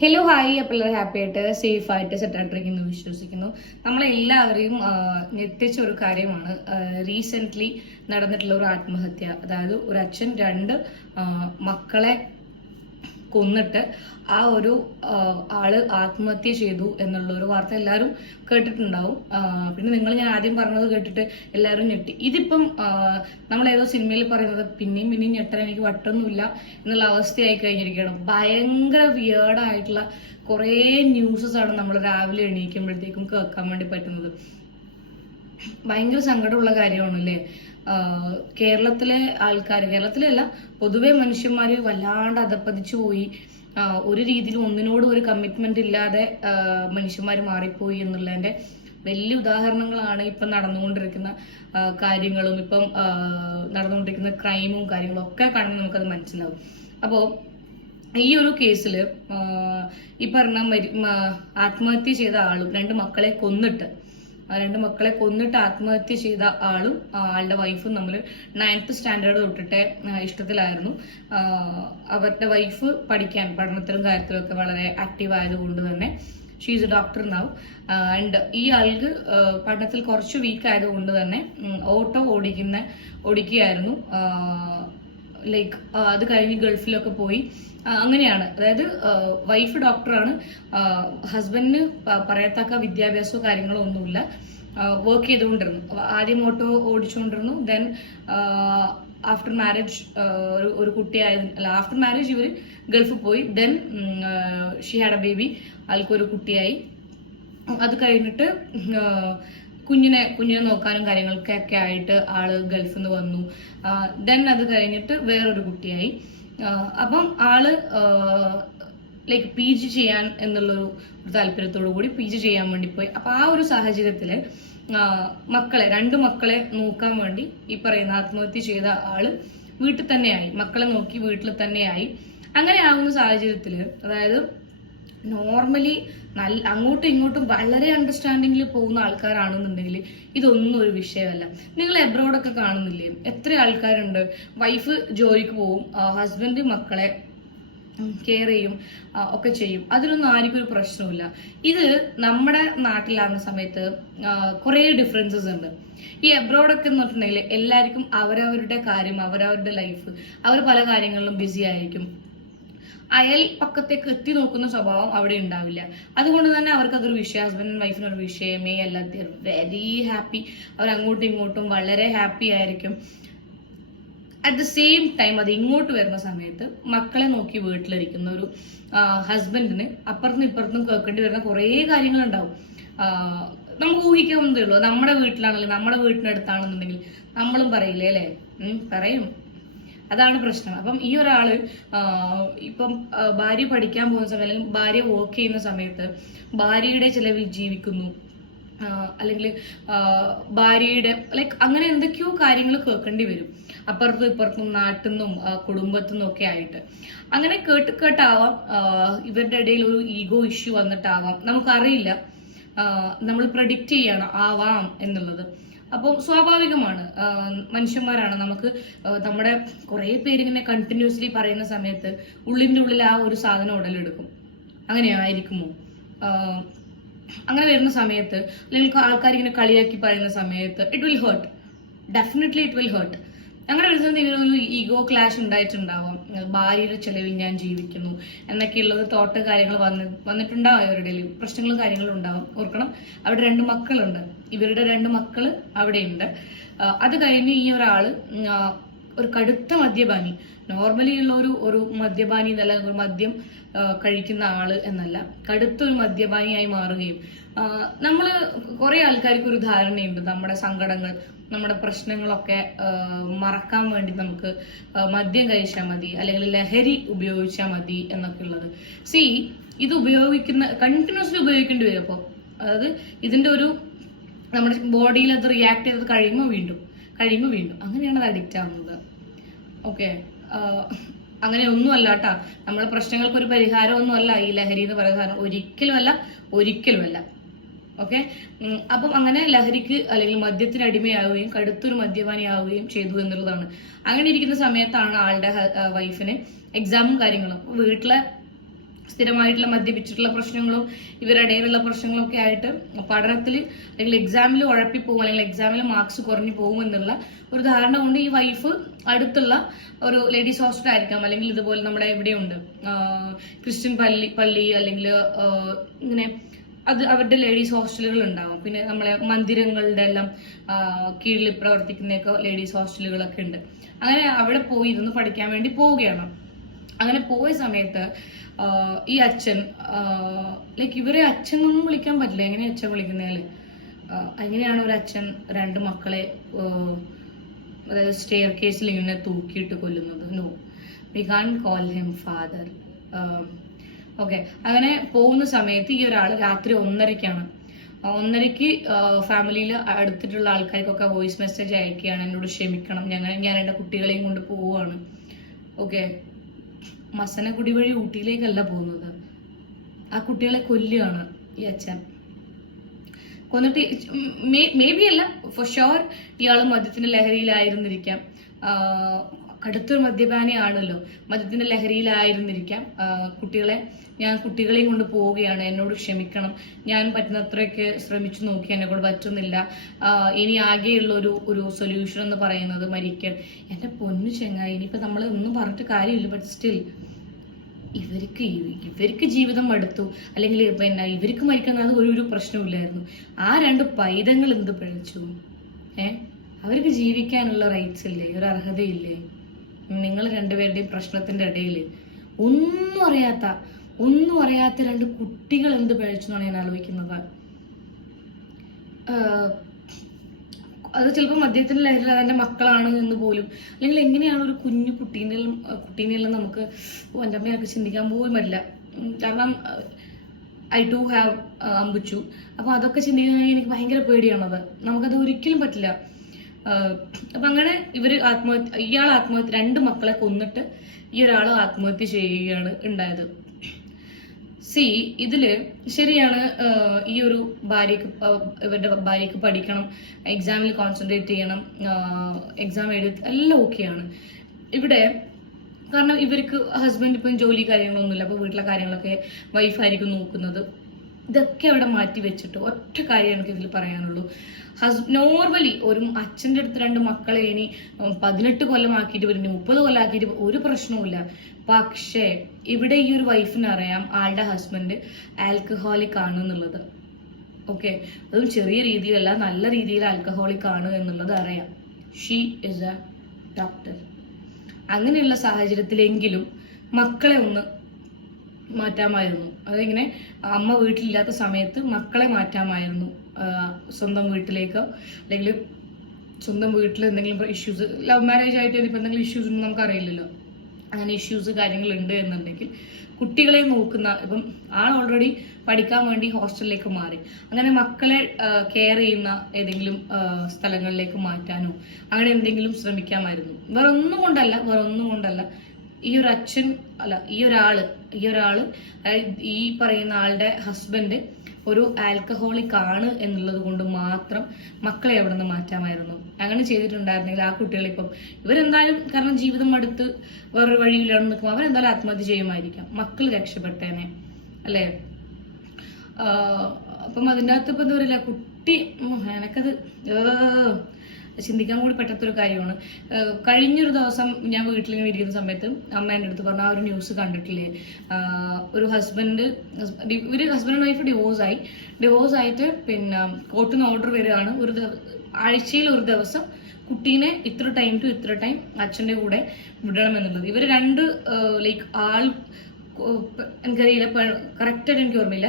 Hello hi. അപ്പോൾ എല്ലാവരും happy ആയിട്ട് സേഫ് ആയിട്ട് സെറ്റ് ആയിട്ടിരിക്കുന്നു വിശ്വസിക്കുന്നു. നമ്മളെല്ലാവരെയും ഞെട്ടിച്ച ഒരു കാര്യമാണ് റീസെന്റ് നടന്നിട്ടുള്ള ഒരു ആത്മഹത്യ. അതായത് ഒരു അച്ഛൻ രണ്ട് മക്കളെ കൊന്നിട്ട് ആ ഒരു ആള് ആത്മഹത്യ ചെയ്തു എന്നുള്ള ഒരു വാർത്ത എല്ലാവരും കേട്ടിട്ടുണ്ടാവും. പിന്നെ ഞാൻ ആദ്യം പറഞ്ഞത് കേട്ടിട്ട് എല്ലാവരും ഞെട്ടി. ഇതിപ്പം നമ്മൾ ഏതോ സിനിമയിൽ പറയുന്നത് പിന്നെയും ഞെട്ടാൻ എനിക്ക് വട്ടൊന്നുമില്ല എന്നുള്ള അവസ്ഥയായി കഴിഞ്ഞിരിക്കുകയാണ്. ഭയങ്കര വിയേർഡായിട്ടുള്ള കുറേ ന്യൂസസ് ആണ് നമ്മൾ രാവിലെ എണീക്കുമ്പോഴത്തേക്കും കേൾക്കാൻ വേണ്ടി പറ്റുന്നത്. ഭയങ്കര സങ്കടമുള്ള കാര്യമാണ് അല്ലേ? കേരളത്തിലെ ആൾക്കാർ, കേരളത്തിലല്ല പൊതുവെ മനുഷ്യന്മാര് വല്ലാണ്ട് അധപ്പതിച്ചു പോയി. ഒരു രീതിയിലും ഒന്നിനോടും ഒരു കമ്മിറ്റ്മെന്റ് ഇല്ലാതെ മനുഷ്യന്മാർ മാറിപ്പോയി എന്നുള്ളതിന്റെ വലിയ ഉദാഹരണങ്ങളാണ് ഇപ്പം നടന്നുകൊണ്ടിരിക്കുന്ന കാര്യങ്ങളും ഇപ്പം നടന്നുകൊണ്ടിരിക്കുന്ന ക്രൈമും കാര്യങ്ങളും ഒക്കെ കാണുമ്പോൾ നമുക്കത് മനസ്സിലാവും. അപ്പോൾ ഈ ഒരു കേസിൽ ഈ പറഞ്ഞ ആത്മഹത്യ ചെയ്ത ആളും രണ്ട് മക്കളെ കൊന്നിട്ട് ആത്മഹത്യ ചെയ്ത ആളും ആളുടെ വൈഫും തമ്മിൽ 9th സ്റ്റാൻഡേർഡ് തൊട്ടിട്ട് ഇഷ്ടത്തിലായിരുന്നു. അവരുടെ വൈഫ് പഠനത്തിലും കാര്യത്തിലും ഒക്കെ വളരെ ആക്റ്റീവ് ആയതുകൊണ്ട് തന്നെ she is A doctor now. And ഈ ആൾക്ക് പഠനത്തിൽ കുറച്ച് വീക്ക് ആയതുകൊണ്ട് തന്നെ ഓട്ടോ ഓടിക്കുകയായിരുന്നു. ലൈക്ക് അത് കഴിഞ്ഞ് ഗൾഫിലൊക്കെ പോയി. അങ്ങനെയാണ്. അതായത് വൈഫ് ഡോക്ടറാണ്, ഹസ്ബൻഡിന് പറയത്തക്ക വിദ്യാഭ്യാസമോ കാര്യങ്ങളോ ഒന്നുമില്ല. വർക്ക് ചെയ്തുകൊണ്ടിരുന്നു. ആദ്യം ഓട്ടോ ഓടിച്ചുകൊണ്ടിരുന്നു. ദെൻ ആഫ്റ്റർ മാരേജ് ഒരു ആഫ്റ്റർ മാരേജ് ഇവർ ഗൾഫിൽ പോയി. Then she had a baby. ആൾക്കൊരു കുട്ടിയായി. അത് കഴിഞ്ഞിട്ട് കുഞ്ഞിനെ നോക്കാനും കാര്യങ്ങൾക്കൊക്കെ ആയിട്ട് ആള് ഗൾഫിൽ നിന്ന് വന്നു. ദെൻ അത് കഴിഞ്ഞിട്ട് വേറൊരു കുട്ടിയായി. അപ്പം ആള് ലൈക്ക് PG ചെയ്യാൻ എന്നുള്ളൊരു താല്പര്യത്തോടു കൂടി PG ചെയ്യാൻ വേണ്ടി പോയി. അപ്പൊ ആ ഒരു സാഹചര്യത്തില് രണ്ട് മക്കളെ നോക്കാൻ വേണ്ടി ഈ പറയുന്ന ആത്മഹത്യ ചെയ്ത ആള് വീട്ടിൽ തന്നെയായി. മക്കളെ നോക്കി വീട്ടിൽ തന്നെയായി. അങ്ങനെ ആവുന്ന സാഹചര്യത്തില്, അതായത് നോർമലി അങ്ങോട്ടും ഇങ്ങോട്ടും വളരെ അണ്ടർസ്റ്റാൻഡിങ്ങിൽ പോകുന്ന ആൾക്കാരാണെന്നുണ്ടെങ്കിൽ ഇതൊന്നും ഒരു വിഷയമല്ല. നിങ്ങൾ എബ്രോഡൊക്കെ കാണുന്നില്ലേ? എത്ര ആൾക്കാരുണ്ട്, വൈഫ് ജോലിക്ക് പോവും, ഹസ്ബൻഡ് മക്കളെ കെയർ ചെയ്യും, ഒക്കെ ചെയ്യും. അതിലൊന്നും ആർക്കും ഒരു പ്രശ്നമില്ല. ഇത് നമ്മുടെ നാട്ടിലാകുന്ന സമയത്ത് കുറേ ഡിഫറൻസസ് ഉണ്ട്. ഈ എബ്രോഡൊക്കെ എന്ന് പറഞ്ഞിട്ടുണ്ടെങ്കിൽ എല്ലാവർക്കും അവരവരുടെ കാര്യം, അവരവരുടെ ലൈഫ്, അവർ പല കാര്യങ്ങളിലും ബിസി ആയിരിക്കും. അയൽ പക്കത്തേക്ക് എത്തി നോക്കുന്ന സ്വഭാവം അവിടെ ഉണ്ടാവില്ല. അതുകൊണ്ട് തന്നെ അവർക്ക് അതൊരു വിഷയം, ഹസ്ബൻഡ് ആൻഡ് വൈഫിനൊരു വിഷയമേ അല്ല. Very happy. അവർ അങ്ങോട്ടും ഇങ്ങോട്ടും വളരെ ഹാപ്പി ആയിരിക്കും. അറ്റ് ദ സെയിം ടൈം അത് ഇങ്ങോട്ട് വരുന്ന സമയത്ത് മക്കളെ നോക്കി വീട്ടിലിരിക്കുന്ന ഒരു ഹസ്ബൻഡിന് അപ്പുറത്തും ഇപ്പുറത്തും കേൾക്കേണ്ടി വരുന്ന കുറേ കാര്യങ്ങളുണ്ടാവും. നമുക്ക് ഊഹിക്കാവുന്നതേ ഉള്ളൂ. നമ്മുടെ വീട്ടിലാണെങ്കിലും നമ്മുടെ വീട്ടിനടുത്താണെന്നുണ്ടെങ്കിൽ നമ്മളും പറയില്ലേ അല്ലേ? പറയും. അതാണ് പ്രശ്നം. അപ്പം ഈ ഒരാള് ഇപ്പം ഭാര്യ പഠിക്കാൻ പോകുന്ന സമയത്ത്, അല്ലെങ്കിൽ ഭാര്യ വർക്ക് ചെയ്യുന്ന സമയത്ത് ഭാര്യയുടെ ചിലവിൽ ജീവിക്കുന്നു, അല്ലെങ്കിൽ ഭാര്യയുടെ ലൈക്ക് അങ്ങനെ എന്തൊക്കെയോ കാര്യങ്ങൾ കേൾക്കേണ്ടി വരും. അപ്പുറത്തും ഇപ്പുറത്തും നാട്ടിൽ നിന്നും കുടുംബത്തിൽ നിന്നും ഒക്കെ ആയിട്ട്. അങ്ങനെ കേട്ടാവാം ഇവരുടെ ഇടയിൽ ഒരു ഈഗോ ഇഷ്യൂ വന്നിട്ടാവാം, നമുക്കറിയില്ല. നമ്മൾ പ്രഡിക്റ്റ് ചെയ്യണം ആവാം എന്നുള്ളത്. അപ്പോൾ സ്വാഭാവികമാണ്, മനുഷ്യന്മാരാണ്. നമുക്ക് നമ്മുടെ കുറേ പേരിങ്ങനെ കണ്ടിന്യൂസ്ലി പറയുന്ന സമയത്ത് ഉള്ളിൻ്റെ ഉള്ളിൽ ആ ഒരു സാധനം ഉടലെടുക്കും. അങ്ങനെയായിരിക്കുമോ? അങ്ങനെ വരുന്ന സമയത്ത്, അല്ലെങ്കിൽ ആൾക്കാർ ഇങ്ങനെ കളിയാക്കി പറയുന്ന സമയത്ത് it will hurt. Definitely it will hurt. അങ്ങനെ വരുന്നത് ഇവരൊരു ഈഗോ ക്ലാഷ് ഉണ്ടായിട്ടുണ്ടാവാം. ഭാര്യയുടെ ചെലവിൽ ഞാൻ ജീവിക്കുന്നു എന്നൊക്കെയുള്ളത് തോട്ട് കാര്യങ്ങൾ വന്നിട്ടുണ്ടാവും. അവരുടെ പ്രശ്നങ്ങളും കാര്യങ്ങളും ഉണ്ടാവും. ഓർക്കണം, അവിടെ 2 മക്കളുണ്ട്. ഇവരുടെ 2 മക്കള് അവിടെയുണ്ട്. അത് കഴിഞ്ഞ് ഈ ഒരാള് ഒരു കടുത്ത മദ്യപാനി, നോർമലി ഉള്ള ഒരു മദ്യപാനി എന്നല്ല, ഒരു മദ്യം കഴിക്കുന്ന ആള് എന്നല്ല, കടുത്തൊരു മദ്യപാനിയായി മാറുകയും, നമ്മള് കുറെ ആൾക്കാർക്ക് ഒരു ധാരണയുണ്ട് നമ്മുടെ സങ്കടങ്ങൾ, നമ്മുടെ പ്രശ്നങ്ങളൊക്കെ മറക്കാൻ വേണ്ടി നമുക്ക് മദ്യം കഴിച്ചാൽ മതി, അല്ലെങ്കിൽ ലഹരി ഉപയോഗിച്ചാൽ മതി എന്നൊക്കെ ഉള്ളത്. ഇത് കണ്ടിന്യൂസ്ലി ഉപയോഗിക്കേണ്ടി വരും. അപ്പോൾ അതായത് ഇതിന്റെ ഒരു നമ്മുടെ ബോഡിയിൽ അത് റിയാക്ട് ചെയ്തത് കഴിയുമ്പോൾ വീണ്ടും അങ്ങനെയാണ് അത് അഡിക്റ്റ് ആവുന്നത്. ഓക്കെ, അങ്ങനെ ഒന്നുമല്ല കേട്ടാ. നമ്മളെ പ്രശ്നങ്ങൾക്ക് ഒരു പരിഹാരമൊന്നുമല്ല ഈ ലഹരി എന്ന് പറയുന്ന ഒരിക്കലുമല്ല. ഓക്കെ, അപ്പം അങ്ങനെ ലഹരിക്ക് അല്ലെങ്കിൽ മദ്യത്തിന് അടിമയാവുകയും കടുത്തൊരു മദ്യപാനിയാവുകയും ചെയ്തു എന്നുള്ളതാണ്. അങ്ങനെ ഇരിക്കുന്ന സമയത്താണ് ആളുടെ വൈഫിന് എക്സാമും കാര്യങ്ങളും. വീട്ടിലെ സ്ഥിരമായിട്ടുള്ള മദ്യപിച്ചിട്ടുള്ള പ്രശ്നങ്ങളും ഇവരുടെ ഇടയിലുള്ള പ്രശ്നങ്ങളും ഒക്കെ ആയിട്ട് പഠനത്തിൽ അല്ലെങ്കിൽ എക്സാമിൽ ഉഴപ്പിപ്പോകും, അല്ലെങ്കിൽ എക്സാമിൽ മാർക്സ് കുറഞ്ഞു പോകും എന്നുള്ള ഒരു ധാരണ കൊണ്ട് ഈ വൈഫ് അടുത്തുള്ള ഒരു ലേഡീസ് ഹോസ്റ്റൽ ആയിരിക്കാം, അല്ലെങ്കിൽ ഇതുപോലെ നമ്മുടെ എവിടെയുണ്ട് ക്രിസ്ത്യൻ പള്ളി അല്ലെങ്കിൽ ഇങ്ങനെ അത് അവരുടെ ലേഡീസ് ഹോസ്റ്റലുകൾ ഉണ്ടാവും. പിന്നെ നമ്മളെ മന്ദിരങ്ങളുടെ എല്ലാം കീഴിൽ പ്രവർത്തിക്കുന്നൊക്കെ ലേഡീസ് ഹോസ്റ്റലുകളൊക്കെ ഉണ്ട്. അങ്ങനെ അവിടെ പോയി ഇരുന്ന് പഠിക്കാൻ വേണ്ടി പോവുകയാണ്. അങ്ങനെ പോയ സമയത്ത് ഈ അച്ഛൻ ലൈക്ക് ഇവരെ അച്ഛൻ ഒന്നും വിളിക്കാൻ പറ്റില്ല. എങ്ങനെ അച്ഛൻ വിളിക്കുന്നതിൽ എങ്ങനെയാണ് ഒരു അച്ഛൻ 2 മക്കളെ അതായത് സ്റ്റെയർ കേസിൽ ഇങ്ങനെ തൂക്കിയിട്ട് കൊല്ലുന്നത്? No, we can call him father. Okay, അങ്ങനെ പോകുന്ന സമയത്ത് ഈ ഒരാൾ രാത്രി 1:30-ക്കാണ് 1:30-ക്ക് ഫാമിലിയിൽ അടുത്തിട്ടുള്ള ആൾക്കാർക്കൊക്കെ വോയിസ് മെസ്സേജ് അയക്കുകയാണ്, എന്നോട് ക്ഷമിക്കണം, ഞാൻ എൻ്റെ കുട്ടികളെയും കൊണ്ട് പോവുകയാണ്. ഓക്കെ, മസനഗുഡി വഴി ഊട്ടിയിലേക്കല്ല പോകുന്നത്, ആ കുട്ടികളെ കൊല്ലുകയാണ് ഈ അച്ഛൻ. കൊന്നിട്ട് മേ ബി അല്ല, ഫോർ ഷുവർ ഇയാൾ മദ്യത്തിന്റെ ലഹരിയിലായിരുന്നിരിക്കാം, കടുത്തൊരു മദ്യപാനിയാണല്ലോ, മദ്യത്തിന്റെ ലഹരിയിലായിരുന്നിരിക്കാം. ഞാൻ കുട്ടികളെയും കൊണ്ട് പോവുകയാണ്, എന്നോട് ക്ഷമിക്കണം, ഞാൻ പറ്റുന്നത്രയൊക്കെ ശ്രമിച്ചു നോക്കി, എന്നെ കൊണ്ട് പറ്റുന്നില്ല, ഇനി ആകെയുള്ള ഒരു സൊല്യൂഷൻ എന്ന് പറയുന്നത് മരിക്കൽ. എൻ്റെ പൊന്നു ചെങ്ങായി, ഇനിയിപ്പോൾ നമ്മൾ ഒന്നും പറഞ്ഞിട്ട് കാര്യമില്ല, ബട്ട് സ്റ്റിൽ ഇവർക്ക് ജീവിതം മടുത്തു, അല്ലെങ്കിൽ പിന്നെ ഇവർക്ക് മരിക്കുന്നത് ഒരു പ്രശ്നമില്ലായിരുന്നു. ആ 2 പൈതങ്ങൾ എന്ത് പിഴച്ചു? അവർക്ക് ജീവിക്കാനുള്ള റൈറ്റ്സ് ഇല്ലേ, ഒരു അർഹതയില്ലേ? നിങ്ങൾ 2 പേരുടെയും പ്രശ്നത്തിന്റെ ഇടയിൽ ഒന്നും അറിയാത്ത 2 കുട്ടികൾ എന്ത് പിഴച്ചു എന്നാണ് ഞാൻ ആലോചിക്കുന്നത്. അത് ചിലപ്പോൾ മദ്യത്തിന്റെ ലഹരിയിൽ അതെന്റെ മക്കളാണ് എന്ന് പോലും, അല്ലെങ്കിൽ എങ്ങനെയാണ് ഒരു കുഞ്ഞു കുട്ടീനെല്ലാം നമുക്ക് എൻ്റെ അമ്മയൊക്കെ ചിന്തിക്കാൻ പോലും പറ്റില്ല. കാരണം ഐ ഡു ഹാവ് അമ്പുച്ചു. അപ്പൊ അതൊക്കെ ചിന്തിക്കുന്നത് എനിക്ക് ഭയങ്കര പേടിയാണത്. നമുക്കത് ഒരിക്കലും പറ്റില്ല. അപ്പൊ അങ്ങനെ ഇയാൾ ആത്മഹത്യ 2 മക്കളെ കൊന്നിട്ട് ഈ ഒരാൾ ആത്മഹത്യ ചെയ്യുകയാണ് ഉണ്ടായത്. ഇതില് ശരിയാണ്, ഈ ഒരു ഇവരുടെ ഭാര്യക്ക് പഠിക്കണം, എക്സാമിൽ കോൺസെൻട്രേറ്റ് ചെയ്യണം, എക്സാം എഴുതി എല്ലാം ഓക്കെയാണ് ഇവിടെ. കാരണം ഇവർക്ക് ഹസ്ബൻഡ് ഇപ്പം ജോലി കാര്യങ്ങളൊന്നുമില്ല, അപ്പൊ വീട്ടിലെ കാര്യങ്ങളൊക്കെ വൈഫായിരിക്കും നോക്കുന്നത്. ഇതൊക്കെ അവിടെ മാറ്റി വെച്ചിട്ട് ഒറ്റ കാര്യം എനിക്ക് ഇതിൽ പറയാനുള്ളൂ. നോർമലി ഒരു അച്ഛൻ്റെ അടുത്ത് 2 മക്കളെ ഇനി 18 കൊല്ലമാക്കിയിട്ട് വരും, 30 കൊല്ലമാക്കിയിട്ട് ഒരു പ്രശ്നവുമില്ല. പക്ഷേ ഇവിടെ ഈ ഒരു വൈഫിന് അറിയാം ആളുടെ ഹസ്ബൻഡ് ആൽക്കഹോളിക് ആണ് എന്നുള്ളത്. ഓക്കെ, അതും ചെറിയ രീതിയിലല്ല, നല്ല രീതിയിൽ ആൽക്കഹോളിക് ആണ് എന്നുള്ളത് അറിയാം. She is A doctor. അങ്ങനെയുള്ള സാഹചര്യത്തിലെങ്കിലും മക്കളെ ഒന്ന് മാറ്റാമായിരുന്നു. അതിങ്ങനെ അമ്മ വീട്ടിലില്ലാത്ത സമയത്ത് മക്കളെ മാറ്റാമായിരുന്നു സ്വന്തം വീട്ടിലേക്കോ, അല്ലെങ്കിൽ സ്വന്തം വീട്ടിൽ എന്തെങ്കിലും ഇഷ്യൂസ്, ലവ് മാരേജ് ആയിട്ട് ഇപ്പം എന്തെങ്കിലും ഇഷ്യൂസ് ഒന്നും നമുക്കറിയില്ലല്ലോ. അങ്ങനെ ഇഷ്യൂസ് കാര്യങ്ങളുണ്ട് എന്നുണ്ടെങ്കിൽ കുട്ടികളെ നോക്കുന്ന, ഇപ്പം ആൾ ഓൾറെഡി പഠിക്കാൻ വേണ്ടി ഹോസ്റ്റലിലേക്ക് മാറി, അങ്ങനെ മക്കളെ കെയർ ചെയ്യുന്ന ഏതെങ്കിലും സ്ഥലങ്ങളിലേക്ക് മാറ്റാനോ അങ്ങനെ എന്തെങ്കിലും ശ്രമിക്കാമായിരുന്നു. വേറെ ഒന്നും കൊണ്ടല്ല ഈ ഒരു അച്ഛൻ അല്ല ഈ ഒരാള് ഈ പറയുന്ന ആളുടെ ഹസ്ബൻഡ് ഒരു ആൽക്കഹോളിക് ആണ് എന്നുള്ളത് കൊണ്ട് മാത്രം മക്കളെ എവിടെ നിന്ന് മാറ്റാമായിരുന്നു. അങ്ങനെ ചെയ്തിട്ടുണ്ടായിരുന്നെങ്കിൽ ആ കുട്ടികൾ ഇപ്പം ഇവരെന്തായാലും, കാരണം ജീവിതം അടുത്ത് വേറൊരു വഴിയിലാണ് നിൽക്കും, അവരെന്തായാലും ആത്മഹത്യ ചെയ്യുമായിരിക്കാം, മക്കൾ രക്ഷപ്പെട്ടേനെ അല്ലേ. അപ്പം അതിൻ്റെ അകത്ത് ഇപ്പം എന്താ പറയില്ല, കുട്ടി എനക്കത് ചിന്തിക്കാൻ കൂടി പറ്റാത്തൊരു കാര്യമാണ്. കഴിഞ്ഞൊരു ദിവസം ഞാൻ വീട്ടിലിങ്ങനെ ഇരിക്കുന്ന സമയത്ത് അമ്മ എൻ്റെ അടുത്ത് പറഞ്ഞു, ആ ഒരു ന്യൂസ് കണ്ടിട്ടില്ലേ, ഒരു ഹസ്ബൻഡ് ആൻഡ് വൈഫ് ഡിവോഴ്സ് ആയിട്ട് പിന്നെ കോർട്ടിൽ നിന്ന് ഓർഡർ വരികയാണ്, ആഴ്ചയിൽ ഒരു ദിവസം കുട്ടീനെ ഇത്ര ടൈം ടു ഇത്ര ടൈം അച്ഛൻ്റെ കൂടെ വിടണം എന്നുള്ളത്. ഇവർ 2 ലൈക്ക് എനിക്കറിയില്ല, കറക്റ്റായിട്ട് എനിക്ക് ഓർമ്മയില്ല,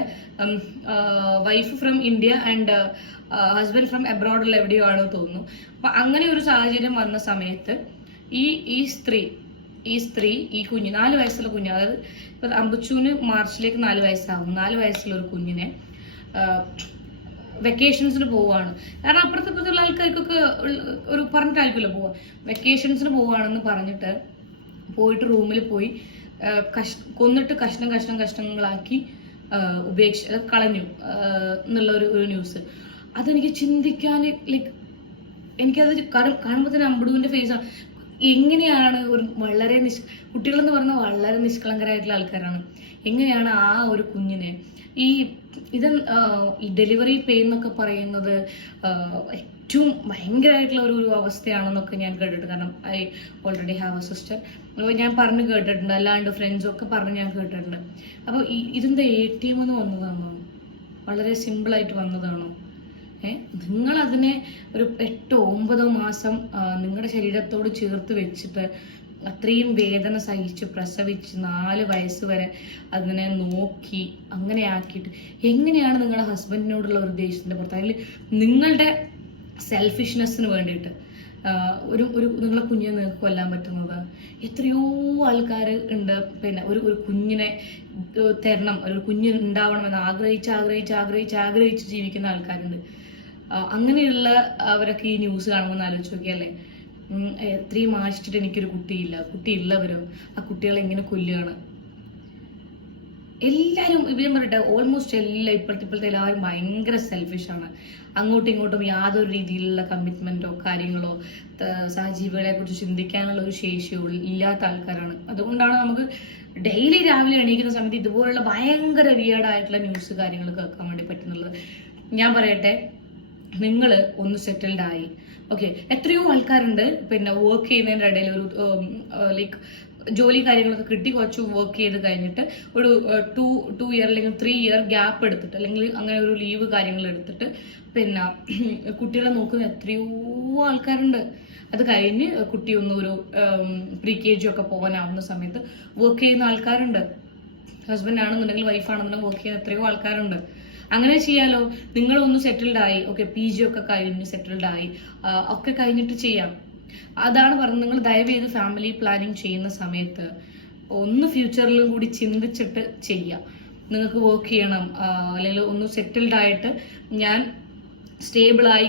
wife from India and husband from അബ്രോഡിൽ എവിടെയോ ആണോ തോന്നുന്നു. അപ്പൊ അങ്ങനെ ഒരു സാഹചര്യം വന്ന സമയത്ത് ഈ സ്ത്രീ ഈ കുഞ്ഞ് 4 വയസ്സുള്ള കുഞ്ഞ്, അതായത് ഇപ്പൊ അമ്പുച്ചുവിന് മാർച്ചിലേക്ക് 4 വയസ്സാകും, 4 വയസ്സുള്ള ഒരു കുഞ്ഞിനെ വെക്കേഷൻസിന് പോവുകയാണ്. കാരണം അപ്പുറത്തുള്ള ആൾക്കാർക്കൊക്കെ ഒരു പറഞ്ഞിട്ടായിരിക്കുമല്ലോ പോവുക, വെക്കേഷൻസിന് പോവുകയാണെന്ന് പറഞ്ഞിട്ട് പോയിട്ട് റൂമിൽ പോയി കൊന്നിട്ട് കഷ്ണങ്ങളാക്കി കളഞ്ഞു എന്നുള്ള ഒരു ന്യൂസ്. അതെനിക്ക് ചിന്തിക്കാൻ ലൈക്ക് എനിക്കത് കാണുമ്പോൾ തന്നെ അമ്പുവിന്റെ ഫേസാണ്. എങ്ങനെയാണ് ഒരു വളരെ കുട്ടികളെന്ന് പറഞ്ഞാൽ വളരെ നിഷ്കളങ്കരായിട്ടുള്ള ആൾക്കാരാണ്. എങ്ങനെയാണ് ആ ഒരു കുഞ്ഞിനെ ഈ ഈ ഡെലിവറി പെയിൻ എന്നൊക്കെ പറയുന്നത് ഏറ്റവും ഭയങ്കരമായിട്ടുള്ള ഒരു അവസ്ഥയാണെന്നൊക്കെ ഞാൻ കേട്ടിട്ടുണ്ട്. കാരണം I already have A sister. അപ്പോൾ ഞാൻ പറഞ്ഞു കേട്ടിട്ടുണ്ട്, അല്ലാണ്ട് ഫ്രണ്ട്സും ഒക്കെ പറഞ്ഞ് ഞാൻ കേട്ടിട്ടുണ്ട്. അപ്പോൾ ഇതിൻ്റെ ATM എന്ന് വന്നതാണോ? വളരെ സിമ്പിളായിട്ട് വന്നതാണോ? നിങ്ങളതിനെ ഒരു 8-9 മാസം നിങ്ങളുടെ ശരീരത്തോട് ചേർത്ത് വെച്ചിട്ട് അത്രയും വേദന സഹിച്ച് പ്രസവിച്ച് 4 വയസ്സ് വരെ അതിനെ നോക്കി അങ്ങനെ ആക്കിയിട്ട് എങ്ങനെയാണ് നിങ്ങളുടെ ഹസ്ബൻഡിനോടുള്ള ഒരു ദേഷ്യത്തിൻ്റെ പുറത്ത്, അല്ലെങ്കിൽ നിങ്ങളുടെ സെൽഫിഷ്നെസ്സിന് വേണ്ടിയിട്ട് നിങ്ങളെ കുഞ്ഞിനെ നിങ്ങൾക്ക് കൊല്ലാൻ പറ്റുന്നത്? എത്രയോ ആൾക്കാർ ഉണ്ട്. പിന്നെ ഒരു കുഞ്ഞിനെ തരണം, ഒരു കുഞ്ഞിന് ഉണ്ടാവണമെന്ന് ആഗ്രഹിച്ച് ജീവിക്കുന്ന ആൾക്കാരുണ്ട്. അങ്ങനെയുള്ള അവരൊക്കെ ഈ ന്യൂസ് കാണുമ്പോൾ ആലോചിച്ച് നോക്കിയല്ലേ, 3 മാസിച്ചിട്ട് എനിക്കൊരു കുട്ടിയുള്ളവരോ ആ കുട്ടികളെ എങ്ങനെ കൊല്ലുകയാണ്? എല്ലാവരും ഞാൻ പറയട്ടെ, ഓൾമോസ്റ്റ് ഇപ്പോഴത്തെ എല്ലാവരും ഭയങ്കര സെൽഫിഷാണ്. അങ്ങോട്ടും ഇങ്ങോട്ടും യാതൊരു രീതിയിലുള്ള കമ്മിറ്റ്മെന്റോ കാര്യങ്ങളോ സഹജീവികളെ കുറിച്ച് ചിന്തിക്കാനുള്ള ഒരു ശേഷിയോ ഇല്ലാത്ത ആൾക്കാരാണ്. അതുകൊണ്ടാണ് നമുക്ക് ഡെയിലി രാവിലെ എണീക്കുന്ന സമയത്ത് ഇതുപോലുള്ള ഭയങ്കര വിയേർഡായിട്ടുള്ള ന്യൂസ് കാര്യങ്ങൾ കേൾക്കാൻ വേണ്ടി പറ്റുന്നുള്ളത്. ഞാൻ പറയട്ടെ, നിങ്ങൾ ഒന്ന് സെറ്റിൽഡ് ആയി, ഓക്കെ. എത്രയോ ആൾക്കാരുണ്ട് പിന്നെ വർക്ക് ചെയ്യുന്നതിൻ്റെ ഇടയിൽ ഒരു ലൈക്ക് ജോലി കാര്യങ്ങളൊക്കെ കിട്ടി കുറച്ച് വർക്ക് ചെയ്ത് കഴിഞ്ഞിട്ട് ഒരു 2 ഇയർ അല്ലെങ്കിൽ 3 ഇയർ ഗ്യാപ്പ് എടുത്തിട്ട് അല്ലെങ്കിൽ അങ്ങനെ ഒരു ലീവ് കാര്യങ്ങൾ എടുത്തിട്ട് പിന്നെ കുട്ടികളെ നോക്കുന്ന എത്രയോ ആൾക്കാരുണ്ട്. അത് കഴിഞ്ഞ് കുട്ടി ഒരു pre-KG ഒക്കെ പോകാനാവുന്ന സമയത്ത് വർക്ക് ചെയ്യുന്ന ആൾക്കാരുണ്ട്. ഹസ്ബൻഡ് ആണെന്നുണ്ടെങ്കിൽ വൈഫാണെന്നുണ്ടെങ്കിൽ വർക്ക് ചെയ്യുന്ന എത്രയോ ആൾക്കാരുണ്ട്. അങ്ങനെ ചെയ്യാലോ. നിങ്ങളൊന്ന് സെറ്റിൽഡ് ആയി, ഓക്കെ, PG ഒക്കെ കഴിഞ്ഞ് സെറ്റിൽഡ് ആയി ഒക്കെ കഴിഞ്ഞിട്ട് ചെയ്യാം. അതാണ് പറഞ്ഞത്. നിങ്ങൾ ദയവേത് ഫാമിലി പ്ലാനിങ് ചെയ്യുന്ന സമയത്ത് ഒന്ന് ഫ്യൂച്ചറിലും കൂടി ചിന്തിച്ചിട്ട് ചെയ്യാം. നിങ്ങൾക്ക് വർക്ക് ചെയ്യണം അല്ലെങ്കിൽ ഒന്ന് സെറ്റിൽഡ് ആയിട്ട് ഞാൻ സ്റ്റേബിൾ ആയി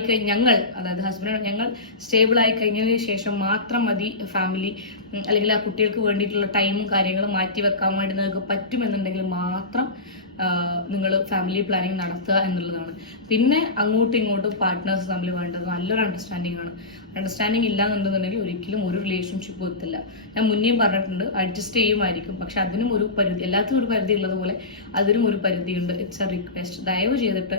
അതായത് ഹസ്ബൻഡ് ഞങ്ങൾ സ്റ്റേബിൾ ആയി കഴിഞ്ഞതിന് ശേഷം മാത്രം മതി ഫാമിലി അല്ലെങ്കിൽ ആ കുട്ടികൾക്ക് വേണ്ടിയിട്ടുള്ള ടൈമും കാര്യങ്ങളും മാറ്റി വെക്കാൻ വേണ്ടി നിങ്ങൾക്ക് പറ്റുമെന്നുണ്ടെങ്കിൽ മാത്രം നിങ്ങൾ ഫാമിലി പ്ലാനിങ് നടത്തുക എന്നുള്ളതാണ്. പിന്നെ അങ്ങോട്ടും ഇങ്ങോട്ടും പാർട്ട്നേഴ്സ് തമ്മിൽ വേണ്ടത് നല്ലൊരു അണ്ടർസ്റ്റാൻഡിങ് ആണ്. അണ്ടർസ്റ്റാൻഡിങ് ഇല്ലാന്നുണ്ടെന്നുണ്ടെങ്കിൽ ഒരിക്കലും ഒരു റിലേഷൻഷിപ്പ് എത്തില്ല. ഞാൻ മുന്നേയും പറഞ്ഞിട്ടുണ്ട്, അഡ്ജസ്റ്റ് ചെയ്യുമായിരിക്കും, പക്ഷെ അതിനും ഒരു പരിധി, എല്ലാത്തിനും ഒരു പരിധി ഉള്ളതുപോലെ അതിനും ഒരു പരിധിയുണ്ട്. It's A request. ദയവ് ചെയ്തിട്ട്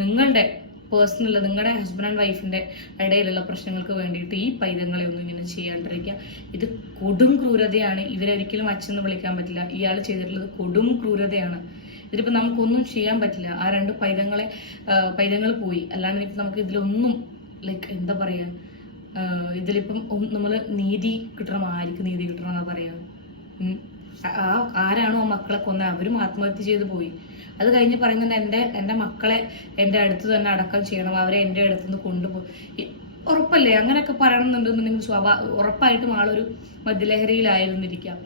നിങ്ങളുടെ പേഴ്സണൽ നിങ്ങളുടെ ഹസ്ബൻഡ് ആൻഡ് വൈഫിന്റെ ഇടയിലുള്ള പ്രശ്നങ്ങൾക്ക് വേണ്ടിയിട്ട് ഈ പൈതങ്ങളെ ഒന്നും ഇങ്ങനെ ചെയ്യാണ്ടിരിക്കുക. ഇത് കൊടും ക്രൂരതയാണ്. ഇവരൊരിക്കലും അച്ഛന്ന് വിളിക്കാൻ പറ്റില്ല. ഇയാൾ ചെയ്തിട്ടുള്ളത് കൊടും ക്രൂരതയാണ്. ഇതിലിപ്പോൾ നമുക്കൊന്നും ചെയ്യാൻ പറ്റില്ല. ആ 2 പൈതങ്ങൾ പോയി. അല്ലാണ്ട് ഇപ്പം നമുക്ക് ഇതിലൊന്നും ലൈക്ക് എന്താ പറയുക, ഇതിലിപ്പം നമ്മൾ നീതി കിട്ടണം. ആർക്ക് നീതി കിട്ടണം എന്നാ പറയാ? ആരാണോ മക്കളെ കൊന്ന അവരും ആത്മഹത്യ ചെയ്ത് പോയി. അത് കഴിഞ്ഞ് പറയുന്നുണ്ട് എൻ്റെ മക്കളെ എൻ്റെ അടുത്ത് തന്നെ അടക്കം ചെയ്യണം, അവരെ എൻ്റെ അടുത്തുനിന്ന് കൊണ്ടുപോയി. ഉറപ്പല്ലേ? അങ്ങനെയൊക്കെ പറയണമെന്നുണ്ടെന്നുണ്ടെങ്കിൽ ഉറപ്പായിട്ടും ആളൊരു മദ്യലഹരിയിലായിരുന്നിരിക്കാം.